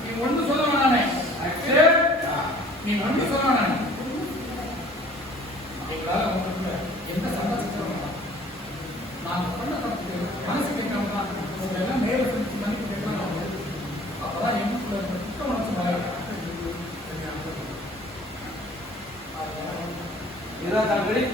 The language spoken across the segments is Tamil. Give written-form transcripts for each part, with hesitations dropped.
நீ ஒன்று சொல்ல வேணானே நீ ஒன்று சொல்ல வேணானே எங்களால் உங்களுக்கு எந்த சந்தோஷம் நாங்கள் பண்ண தப்பு மனசு கேட்காம தான் எல்லாம் நேரில் செஞ்சு மன்னிப்பு கேட்கலாம். அப்போதான் எங்களுக்குள்ள குற்ற மனசு மாறிடும். இதுதான் தங்கடி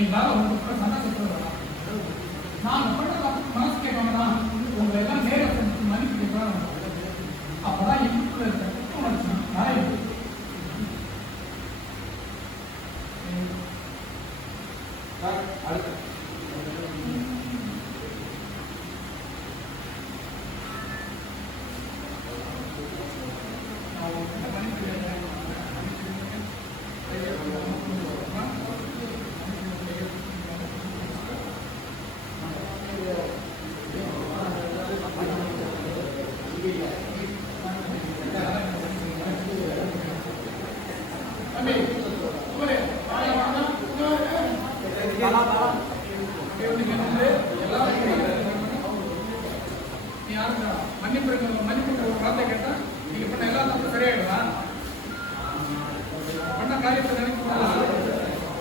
எங்களால் உங்களுக்கு சந்தோஷம் நான் மனசு கேட்காம தான் உங்களை எல்லாம் நேரில் செஞ்சு மன்னிப்பு கேட்கலாம். அப்போதான் எங்களுக்குள்ள இருக்க குற்ற மனசு மாறிடும். மன்னிப்பு வார்த்தை கேட்டா நீங்க பண்ண எல்லா தப்பு சரியாயிடுவா பண்ண காரியத்தை நினைக்க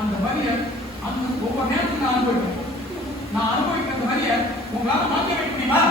அந்த வலியை அந்த ஒவ்வொரு நேரத்துக்கு நான் அனுபவிக்கிறேன். நான் அனுபவிக்கிற அந்த வலியை உங்களால மாற்றி வைக்க முடியுமா?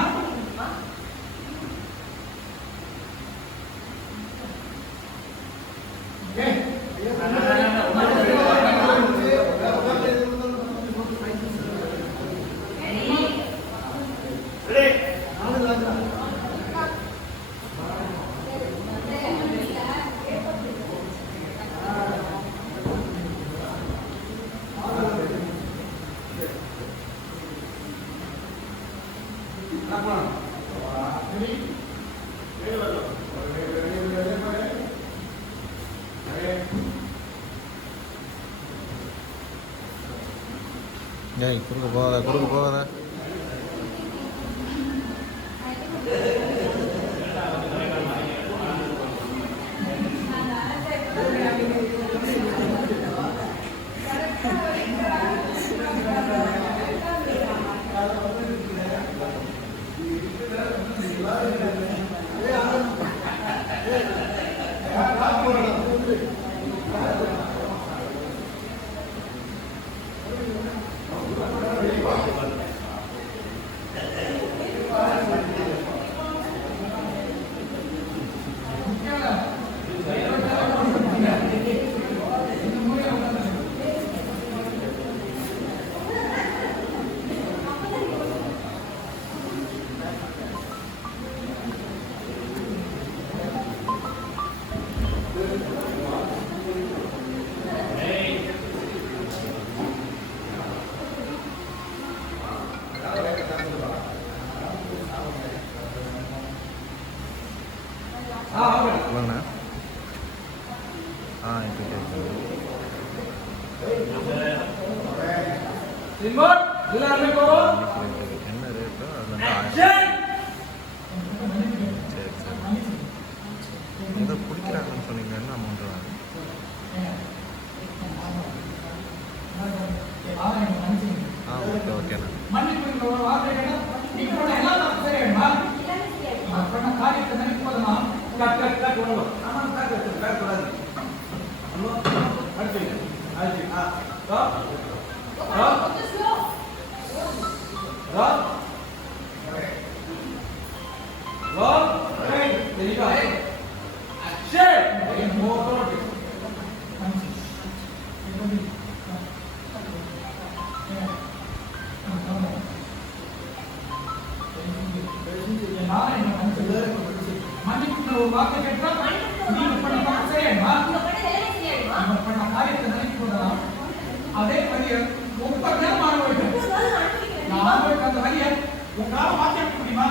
ஏய் குறுக்க போகாத சொல்லுங்கண்ணா. இப்போ என்ன ரேட்டோ அதில் சரி எதை பிடிக்கிறாங்கன்னு சொன்னீங்க. என்ன அமௌண்ட் வேணும்? ஓகே ஓகேண்ணா. மன்னிப்பு ஒரு வார்த்தை கேட்டால் நீங்க பண்ண சரியா பண்ண காரியத்தை நினைக்க போதெல்லாம் அதே வழியை ஒவ்வொரு நேரம் அனுபவிக்கிறேன். நான் அனுபவிக்க அந்த வழியை உங்களால மாற்றி வைக்க முடியுமா?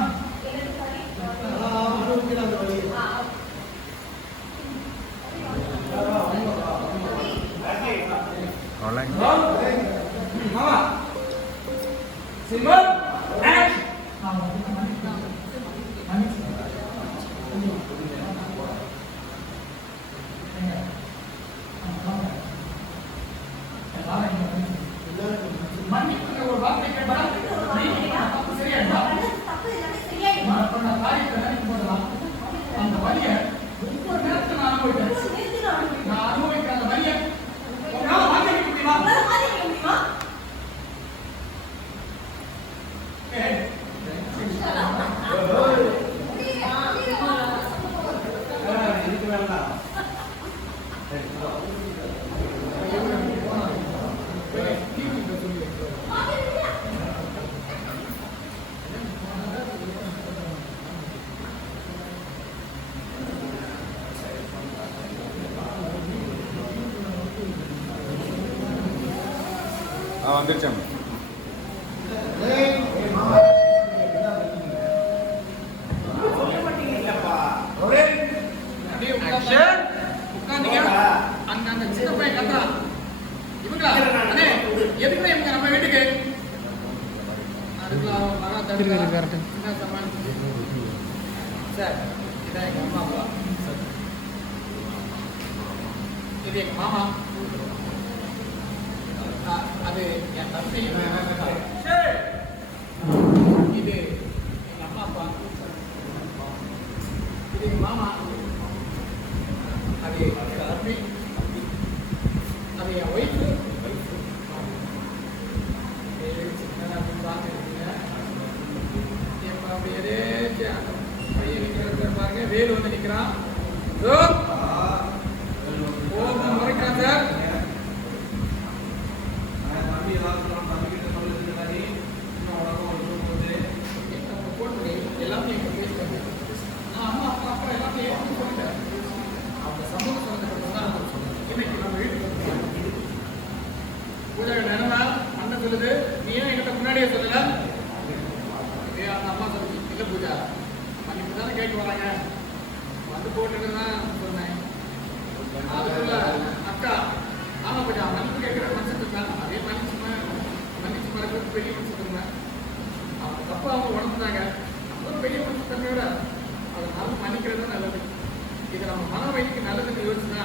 மன்னிப்பு ஒரு வார்த்தை கேட்டால் தப்பு சரியா பண்ண காரியத்தை நினைக்கும் போதெல்லாம் அந்த வழியை ஒவ்வொரு நேரத்தில் நான் அனுபவிக்கிறேன். நான் அனுபவிக்கிற அந்த வழியை உங்களால மாற்றி வைக்க முடியுமா? வந்துருச்சேன். அந்த சின்ன பையன் கத்துறான். இவங்களா எதுக்குமே இவங்க நம்ம வீட்டுக்கு சார் இதான் எங்க அம்மா இது எங்க மாமா அது என் தம்பி இது எங்க அம்மா அப்பா இது எங்க மாமா அது என் தம்பி அது என் ஒய்ஃபு வேலு வந்து நிற்கிறான். கோபம் முறைக்கிறான் சார். எல்லாமே எங்க பேசுறாங்க. நான் அம்மா அப்பா அப்பா எல்லாத்தையும் ஏற்று சொல்லிட்டேன். அவங்க சமூக சொந்தத்தை தான் சொல்லுங்க. இன்னைக்கு நம்ம வீட்டுக்கு பூஜை நினைவா அண்ணன் சொல்லுது, நீ ஏன் என்கிட்ட முன்னாடியே சொல்லல? அந்த அம்மா சொல்லுது, இல்லை பூஜா மன்னிப்பு தானே கேட்க வராங்க, வந்து போட்டுட்டு தான் சொன்னேன். அதுக்குள்ள அக்கா ஆமா பூஜா மன்னிப்பு கேட்கிற மனுஷன் இருந்தாங்க, அதே மன்னிச்சு மறக்கிறது பெரிய மனுஷன் இருந்தேன். அவங்க தப்பா அவங்க உணர்ந்தாங்க. அப்புறம் பெரிய மனுஷன் தன்மையோட அதனால மன்னிக்கிறது தான் நல்லது. இது நம்ம மன வழிக்கு நல்லதுன்னு யோசிச்சுன்னா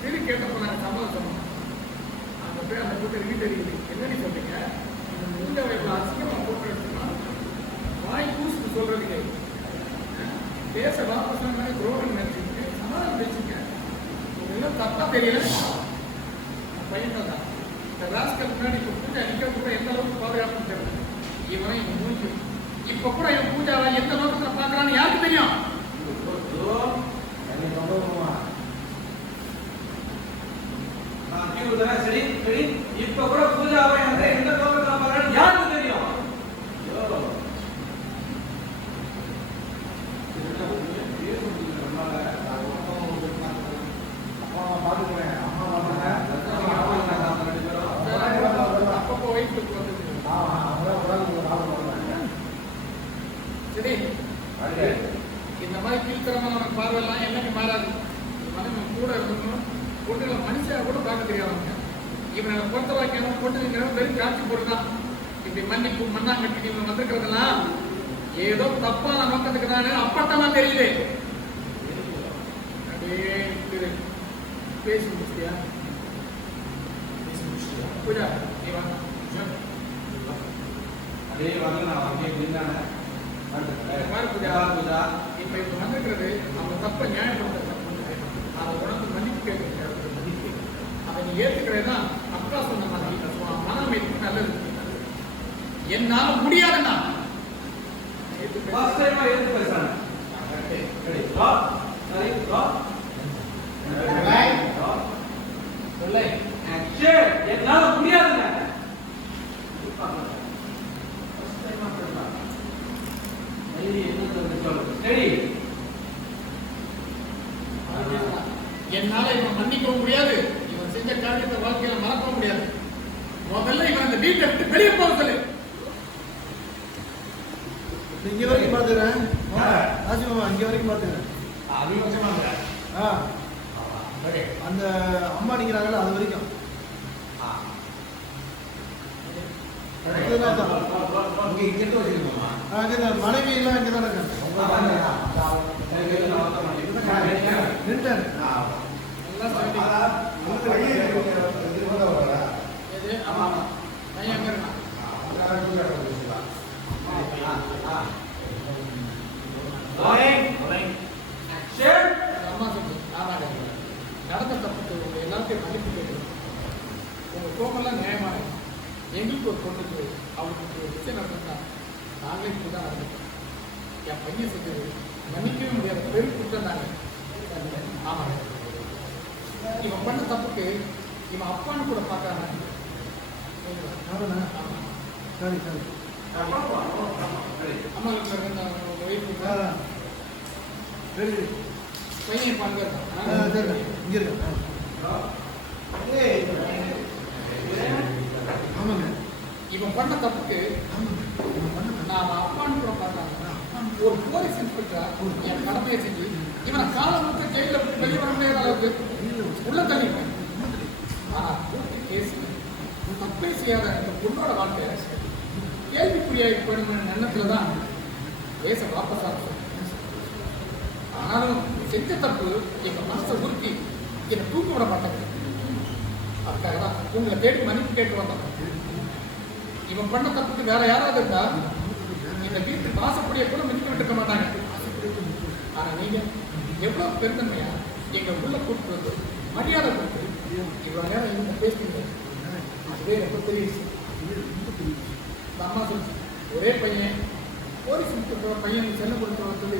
திரு கேட்டப்போ நாங்கள் சம்மதம் சொன்னோம். அந்த பேர் அந்த கூட்டம் வீட்டறியுது. என்னன்னு சொல்றீங்க? இந்த மூஞ்ச வயசுல அசிங்கமாக போட்டு எடுத்துனா வாய் கூசிட்டு சொல்றதுக்கு பேச வாபஸ் துரோகம் நினைச்சுட்டு சமாதானம் பேசுங்க. இதெல்லாம் தப்பா தெரியல. பையன் தான் இந்த ராஸ்கல் முன்னாடி இப்போ பூஜா நிற்க கூட எந்த அளவுக்கு பாதுகாப்புன்னு தெரியல. இவன் இவன் மூஞ்சி இப்ப கூட இவன் பூஜாவை எந்த நோக்கத்துல பாக்குறான்னு யாருக்கு தெரியும்? சரி சரி இப்ப கூட பூஜாவை எந்த நோக்கத்துல பாக்குறான்னு யாருக்கு தெரியும்? சரி இந்த மாதிரி கீழ்த்தரமான பார்வையெல்லாம் என்னைக்கு மாறாது. மனுஷன் கூட இருக்கணும். பொண்ணுகளை மனுஷாக கூட பார்க்க தெரியாதவங்க. இவனை பொறுத்த வாக்கியம் பொண்ணுங்கிற வெறும் காட்சி பொருள். இப்படி மன்னிப்பு மண்ணாங்கட்டி இவங்க வந்திருக்கிறதெல்லாம் ஏதோ தப்பான நோக்கத்துக்கு தானே அப்பட்டமா தெரியுது. அப்படியே பேசி முடிச்சியா பூஜா? நீ வாங்க அதே வாங்க நான் அப்படியே இருந்தானே இப்ப இப்ப வந்திருக்கிறது அவங்க தப்ப நியாயப்படுத்த அதை உணர்ந்து மன்னிப்பு கேட்க அதை நீ ஏத்துக்கிறேன்னா அக்கா சொன்ன மாதிரி மன அமைப்புக்கு நல்லது. என்னால முடியாதுன்னா என்னால முடியாதுங்க. என்னால இவன் மன்னிக்கவும் முடியாது, இவன் செஞ்ச காரியத்தை வாழ்க்கையில மறக்கவும் முடியாது. முதல்ல இவன் அந்த வீட்டை விட்டு வெளியே போக சொல்லு. இங்க வரைக்கும் பாத்துக்கிறேன் ராஜ்மாமா, இங்க வரைக்கும் பாத்துக்கிறேன். அந்த அம்மா நிக்கிறாங்கல்ல அது வரைக்கும் மனைவி எல்லாம் இங்கதான் இருக்காங்க. நடந்த தப்புக்கு உங்க எல்லாத்தையும் மன்னிப்பு கேட்கணும். உங்க கோபம்லாம் நியாயமான எங்களுக்கு ஒரு பொண்ணுக்கு அவங்களுக்கு ஒரு விஷயம் நடந்தா நாங்களே இப்படி தான் நடந்துட்டோம். என் பையன் செஞ்சது மன்னிக்கவே முடியாத பெரும் குற்றம் தாங்க. ஆமாங்க, இவன் பண்ண தப்புக்கு இவன் அப்பான்னு கூட பார்க்காம சரி சரி அம்மா பையன் பங்கு இங்க இருக்கு. ஆமாங்க, இவன் பண்ண தப்புக்கு நான் அப்பான்னு கூட பார்த்தாங்க. ஒரு போலீஸ் இன்ஸ்பெக்டர் என் கடமையை செஞ்சு இவனை காலம் முழுக்க ஜெயில விட்டு வெளியே வர முடியாத அளவுக்கு உள்ள தள்ளிப்பேன். ஆனா கேஸ் தப்பே செய்யாத இந்த பொண்ணோட வாழ்க்கை கேள்விக்குறியாகி போயிடும் எண்ணத்துல தான் பேச வாபஸா. ஆனாலும் செஞ்ச தப்பு எங்க மனசை உருக்கி என்னை தூக்க விட மாட்டேங்க. அதுக்காக தான் உங்களை தேடி மன்னிப்பு கேட்டு வந்தோம். இவன் பண்ண தப்புக்கு வேற யாராவது இருந்தா இந்த வீட்டு வாசப்படியை கூட மிதிக்க விட்டுக்க மாட்டாங்க. ஆனா நீங்க எவ்வளவு பெருந்தன்மையா எங்க உள்ள கூப்பிட்டு வந்து மரியாதை கொடுத்து இவ்வளவு நேரம் இவங்க பேசுறீங்க. அதுவே ரொம்ப பெரிய விஷயம். அம்மா சொல்லி ஒரே பையன் போலீஸ் பையன் செல்ல கொடுத்து சொல்லி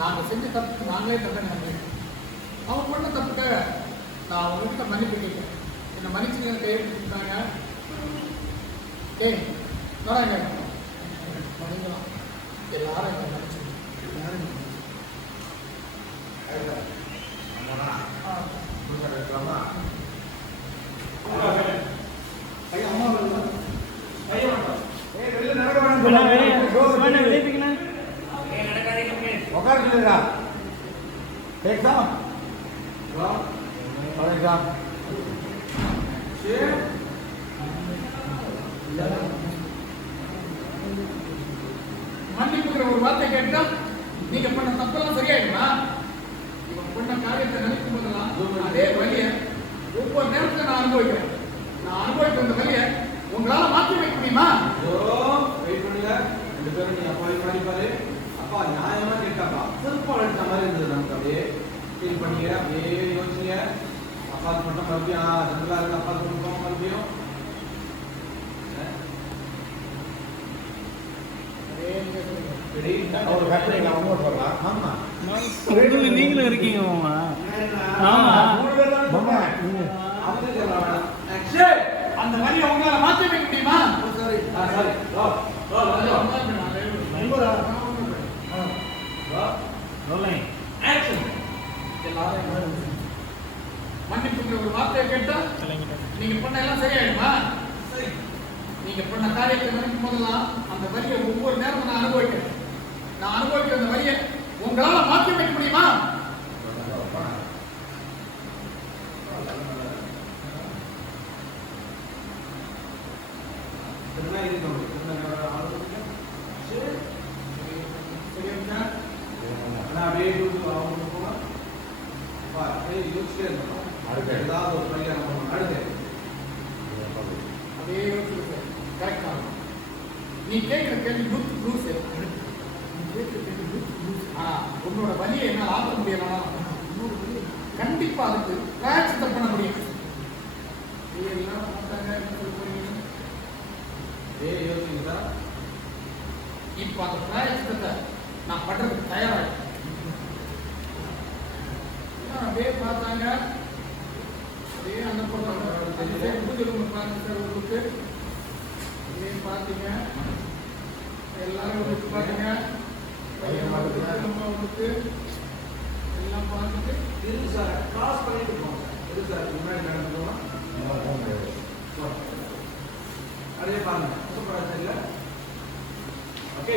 நாங்கள் செஞ்ச தப்புக்கு நாங்களே தண்டனை அனுபவிக்கிறோம். அவங்க பண்ண தப்புக்காக நான் அவங்ககிட்ட மன்னிப்பு கேட்கிறேன். என்னை மன்னிச்சு கையெழுத்தாங்க. ஏய் வராங்க மன்னிக்கலாம். எல்லாரும் என்னை மன்னிச்சு மன்னிப்புங்கிற ஒரு வார்த்தை கேட்டா நீங்க பண்ண தப்பெல்லாம் சரியாயிடுமா? இவன் பண்ண காரியத்தை நினைக்கும் போதெல்லாம் அதே வழியை ஒவ்வொரு நேரத்துல நான் அனுபவிக்கிறேன். நான் அனுபவிக்கிற அந்த வழியை உங்களால மாற்றி வைக்க முடியுமா? வெயிட் பண்ணுங்க. 2 பேரும் நீ அப்பா பண்ணி பாரு. அப்பா நியாயமா கேட்டாப்பா. சிறப்பா அடிச்ச மாதிரி இருந்தது. நமக்கு அப்படியே ஃபீல் பண்ணீங்க, அப்படியே யோசிச்சீங்க. அப்பாவுக்கு மட்டும் மறுபடியும் ஜென்ரலா இருக்கு, அப்பாவுக்கு கொடுப்போம் மறுபடியும். நீங்களும் இருக்கீங்க மாமா. ஆமா அந்த வழியை உங்களால மாற்றி வைக்க முடியுமா? மன்னிப்புங்கிற ஒரு வார்த்தையை கேட்டா நீங்க பண்ண எல்லாம் சரியாயிடுமா? நீங்க பண்ண காரியத்தை நினைக்கும் போதெல்லாம் அந்த வழியை ஒவ்வொரு நேரமும் நான் அனுபவிக்கிறேன். நான் அனுபவிக்கிற அந்த வழியை உங்களால மாற்றி வைக்க முடியுமா? நீ கேட்கிற கேள்வி உன்னோட வழியை என்னால் ஆக்க முடியலாம். கண்டிப்பா அதுக்கு பிராயச்சித்தம் பண்ண முடியும். இப்ப அந்த பிராயச்சித்தத்தை நான் பண்றதுக்கு தயாராக அப்படியே பார்த்தாங்க. அப்படியே அந்த பூஜை ரூம் பார்த்து உங்களுக்கு அப்படியே பார்த்தீங்க. எல்லாரும் உங்களுக்கு பார்த்தீங்க. உங்களுக்கு எல்லாம் பார்த்துட்டு இது சார் கிராஸ் பண்ணிட்டு இருக்கோம். இது சார் முன்னாடி நடந்துக்கலாம். அதே பாருங்க. சூப்பரா தெரியல. ஓகே.